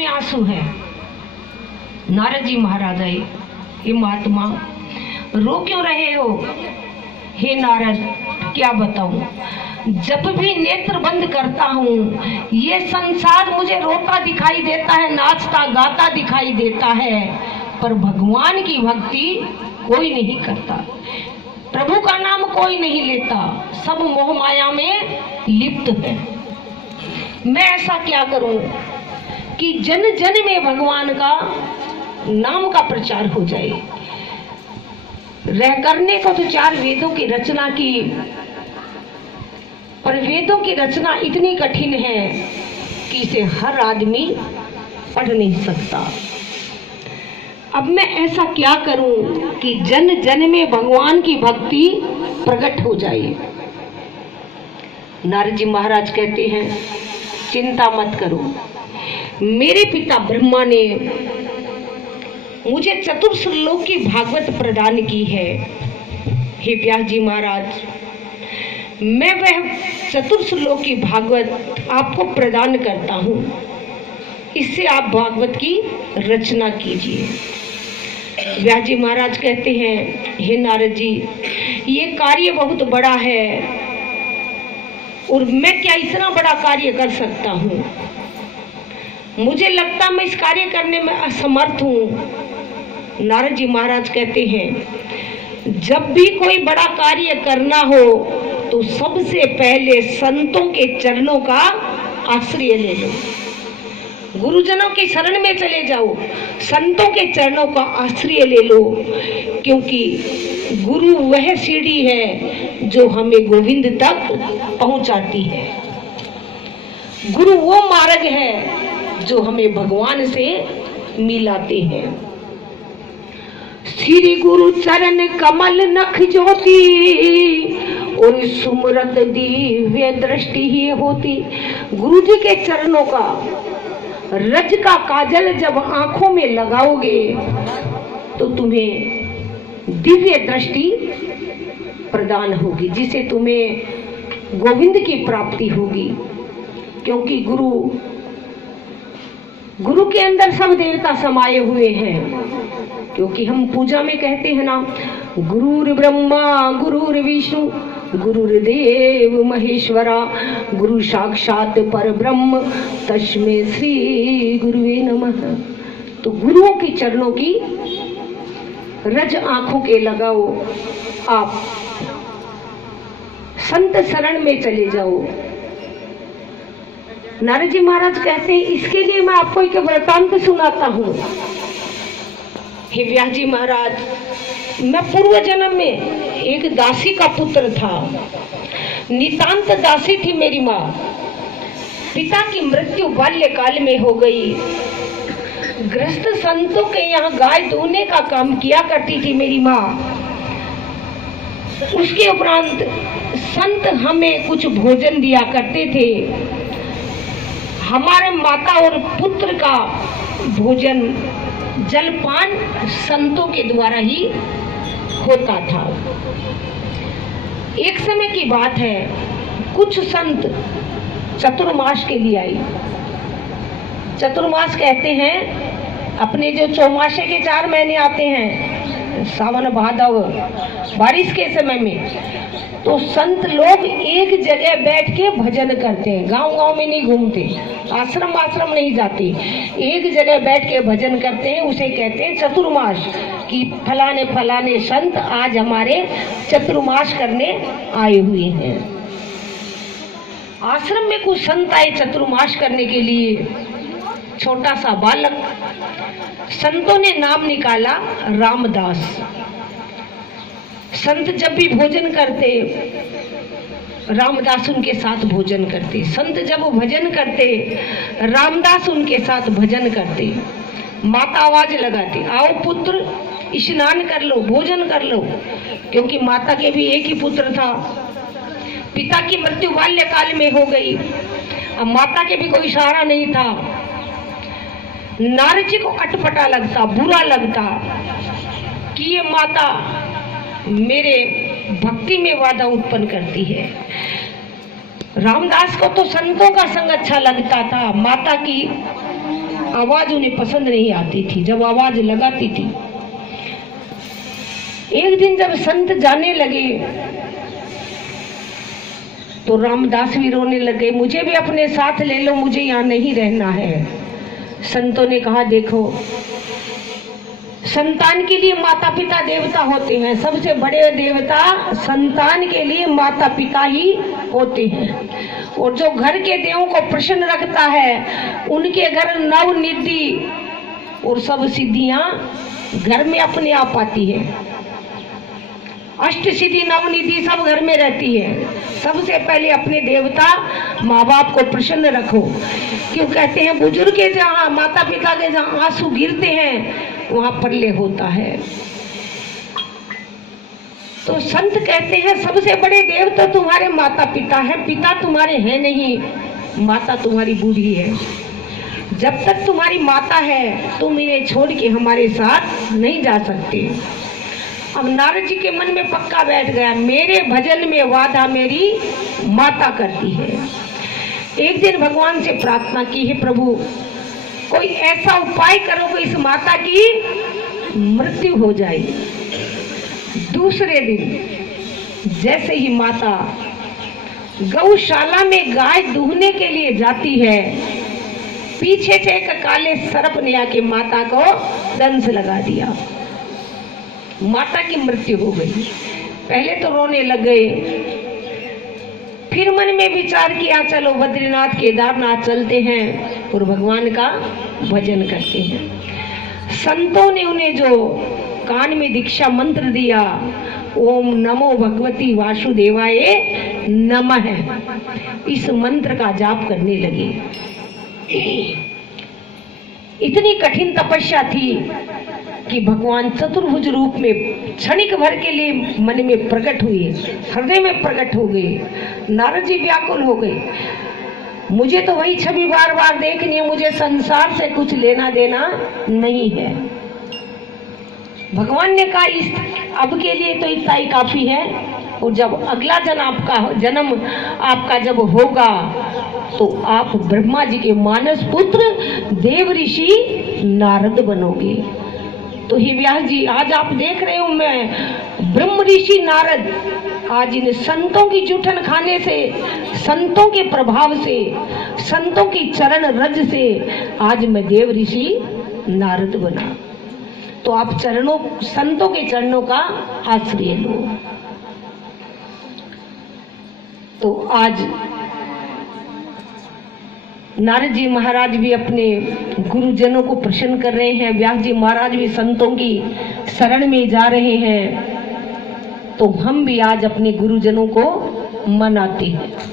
में आंसू है। नारद जी महाराज आए, हे महात्मा रो क्यों रहे हो? हे नारद क्या बताऊं, जब भी नेत्र बंद करता हूँ ये संसार मुझे रोता दिखाई देता है, नाचता गाता दिखाई देता है, पर भगवान की भक्ति कोई नहीं करता, प्रभु का नाम कोई नहीं लेता, सब मोह माया में लिप्त है। मैं ऐसा क्या करूं कि जन जन में भगवान का नाम का प्रचार हो जाए। रह करने को तो 4 वेदों की रचना की, पर वेदों की रचना इतनी कठिन है कि इसे हर आदमी पढ़ नहीं सकता। अब मैं ऐसा क्या करूं कि जन जन में भगवान की भक्ति प्रकट हो जाए। नारद जी महाराज कहते हैं, चिंता मत करो, मेरे पिता ब्रह्मा ने मुझे चतुर्श्लोक की भागवत प्रदान की है। हे व्यास जी महाराज, मैं वह चतुर्श्लोक की भागवत आपको प्रदान करता हूँ, इससे आप भागवत की रचना कीजिए। व्यास जी महाराज कहते हैं, हे नारद जी, ये कार्य बहुत बड़ा है और मैं क्या इतना बड़ा कार्य कर सकता हूँ? मुझे लगता मैं इस कार्य करने में असमर्थ हूँ। नारद जी महाराज कहते हैं, जब भी कोई बड़ा कार्य करना हो तो सबसे पहले संतों के चरणों का आश्रय ले लो, गुरुजनों की शरण में चले जाओ, संतों के चरणों का आश्रय ले लो, क्योंकि गुरु वह सीढ़ी है जो हमें गोविंद तक पहुंचाती है। गुरु वो मार्ग है जो हमें भगवान से मिलाते हैं। श्री गुरु चरण कमल नख ज्योति और सुमरत दिव्य दृष्टि ही होती। गुरु जी के चरणों का रज का काजल जब आंखों में लगाओगे तो तुम्हें दिव्य दृष्टि प्रदान होगी, जिसे तुम्हें गोविंद की प्राप्ति होगी। क्योंकि गुरु के अंदर सब देवता समाये हुए हैं। क्योंकि हम पूजा में कहते हैं ना, गुरुर् ब्रह्मा गुरुर् विष्णु गुरुर्देव महेश्वरा गुरु साक्षात पर ब्रह्म तस्मै श्री गुरुवे नमः। तो गुरुओं के चरणों की रज आंखों के लगाओ, आप संत शरण में चले जाओ। नारद जी महाराज कहते हैं, इसके लिए मैं आपको एक वृतांत सुनाता हूँ। हे व्यास जी महाराज, मैं पूर्व जन्म में एक दासी का पुत्र था। नितांत दासी थी मेरी माँ। पिता की मृत्यु बाल्यकाल में हो गई। गृहस्थ संतों के यहाँ गाय धोने का काम किया करती थी मेरी माँ। उसके उपरांत संत हमें कुछ भोजन दिया करते थे। हमारे माता और पुत्र का भोजन जलपान संतों के द्वारा ही होता था। एक समय की बात है, कुछ संत चतुर्मास के लिए आई। चतुर्मास कहते हैं अपने जो चौमासे के 4 महीने आते हैं, सावन भादव बारिश के समय में, तो संत लोग एक जगह बैठ के भजन करते हैं। गांव गांव में नहीं घूमते, आश्रम आश्रम नहीं जाते, एक जगह बैठ के भजन करते हैं। उसे कहते हैं चतुर्मास, कि फलाने फलाने संत आज हमारे चतुर्मास करने आए हुए हैं। आश्रम में कुछ संत आए चतुर्मास करने के लिए। छोटा सा बालक, संतों ने नाम निकाला रामदास। संत जब भी भोजन करते, रामदास उनके साथ भोजन करते। संत जब भजन करते, रामदास उनके साथ भजन करते। माता आवाज लगाती, आओ पुत्र स्नान कर लो, भोजन कर लो, क्योंकि माता के भी एक ही पुत्र था। पिता की मृत्यु बाल्यकाल में हो गई। अब माता के भी कोई सहारा नहीं था। नारद जी को अटपटा लगता, बुरा लगता कि ये माता मेरे भक्ति में बाधा उत्पन्न करती है। रामदास को तो संतों का संग अच्छा लगता था, माता की आवाज उन्हें पसंद नहीं आती थी, जब आवाज लगाती थी। एक दिन जब संत जाने लगे तो रामदास भी रोने लगे, मुझे भी अपने साथ ले लो, मुझे यहाँ नहीं रहना है। संतों ने कहा, देखो संतान के लिए माता पिता देवता होते हैं, सबसे बड़े देवता संतान के लिए माता पिता ही होते हैं। और जो घर के देवों को प्रसन्न रखता है उनके घर नवनिधि और सब सिद्धियां घर में अपने आप आती है। अष्ट सिद्धि नवनिधि सब घर में रहती है। सबसे पहले अपने देवता माँ बाप को प्रसन्न रखो। क्यों कहते हैं, बुजुर्ग के जहाँ माता पिता के जहाँ आंसू गिरते हैं वहां प्रलय होता है। तो संत कहते हैं सबसे बड़े देव तो तुम्हारे माता पिता हैं, पिता तुम्हारे हैं नहीं, माता तुम्हारी बूढ़ी है। जब तक तुम्हारी माता है तुम इन्हें छोड़ के हमारे साथ नहीं जा सकते। अब नारद जी के मन में पक्का बैठ गया, मेरे भजन में वादा मेरी माता करती है। एक दिन भगवान से प्रार्थना की, है प्रभु कोई ऐसा उपाय करो कि इस माता की मृत्यु हो जाए। दूसरे दिन जैसे ही माता गौशाला में गाय दूहने के लिए जाती है, पीछे से एक काले सर्प ने आके माता को दंश लगा दिया। माता की मृत्यु हो गई। पहले तो रोने लग गए, फिर मन में विचार किया चलो बद्रीनाथ केदारनाथ चलते हैं और भगवान का भजन करते हैं। संतों ने उन्हें जो कान में दीक्षा मंत्र दिया, ओम नमो भगवती वासुदेवाय नमः, इस मंत्र का जाप करने लगे। इतनी कठिन तपस्या थी कि भगवान चतुर्भुज रूप में क्षणिक भर के लिए मन में प्रकट हुए, हृदय में प्रकट हो गए। नारद जी व्याकुल हो गए, मुझे तो वही छवि बार बार देखनी है, मुझे संसार से कुछ लेना देना नहीं है। भगवान ने कहा इस अब के लिए तो इतना ही काफी है, और जब अगला जन्म आपका जब होगा तो आप ब्रह्मा जी के मानस पुत्र देव ऋषि नारद बनोगे। तो ही व्यास जी आज आप देख रहे हो, मैं ब्रह्म ऋषि नारद आज इन संतों की जूठन खाने से, संतों के प्रभाव से, संतों की चरण रज से आज मैं देव ऋषि नारद बना। तो आप चरणों, संतों के चरणों का आश्रय लो। तो आज नारद जी महाराज भी अपने गुरुजनों को प्रसन्न कर रहे हैं, व्यास जी महाराज भी संतों की शरण में जा रहे हैं। तो हम भी आज अपने गुरुजनों को मनाते हैं।